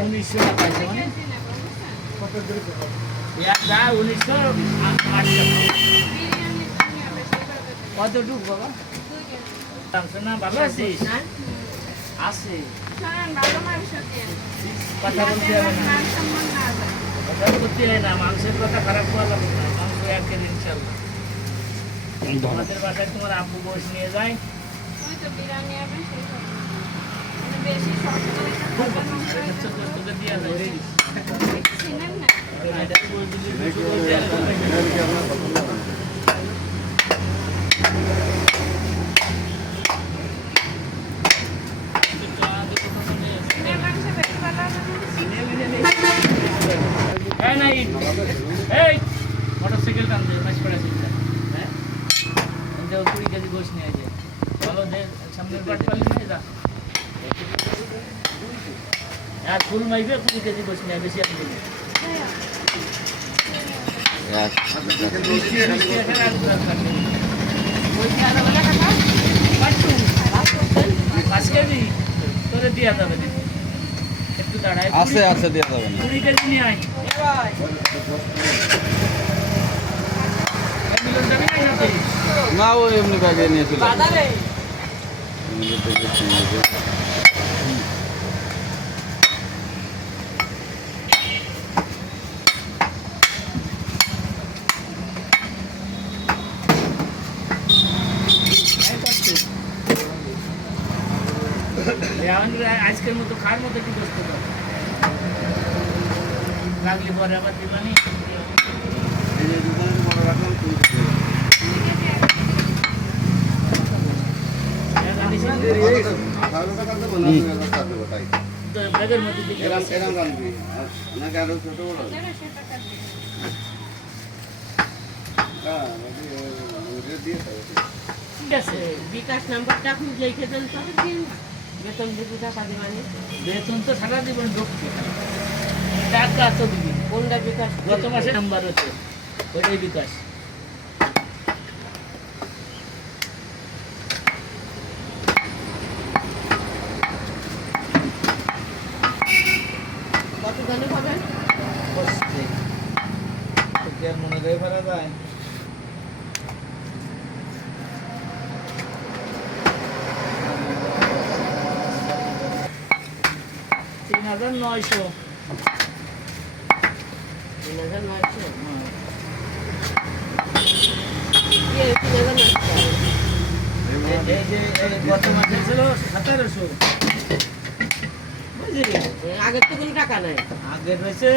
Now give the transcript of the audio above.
1900 টাকা আছে মানে কত করে যা 1908 কতটুকু বাবা দামছে না ভালো আছিস আছে কথা বলতে হবে না কথা বলতে হয় না মাংসের কথা খারাপ করা লাগবে না মাংস 1 কেজি ইনশাল্লাহ তোমাদের বাসায় তোমার আব্বু বস নিয়ে যায় ওই তো বিরিয়ানি হবে সেই মানে বেশি শক্ত হইছে তোকে দিয়া যায় চিনেন না এটা বলবি এই মোটরসাইকেল টানতে মাছ পড়া শিখছে হ্যাঁ কিন্তু 20 কেজি গোশ নিয়ে যায় ভালো দে সামনের পাট পালি নিয়ে যা আর ফুল মাইবে 20 কেজি গোশ নিয়ে বেশি আপনি তোরে দিয়া যাবে একটু দাঁড়ায় আছে আছে দিয়া যাবে না 20 কেজি নিয়ে আয় না ও এমনি ব্যাগে নিয়েছিল আজকের মতো খার মতো কি করতে পারো লাগলে পরে আবার দিবানি ব্যাগের মধ্যে ঠিক আছে বিকাশ নাম্বারটা আপনি লিখে দেন তবে দিন বেতন দিতে টাকা দিবানি বেতন তো সারা জীবন ঢুকছে টাকা তো দিবি কোনটা বিকাশ গত মাসে নাম্বার হচ্ছে ওইটাই বিকাশ কত গানে পাবেন মনে রেখে ফেলা যায় 3900 গত মাসে ছিল 1700 আগের তো কোনো টাকা নাই আগের রয়েছে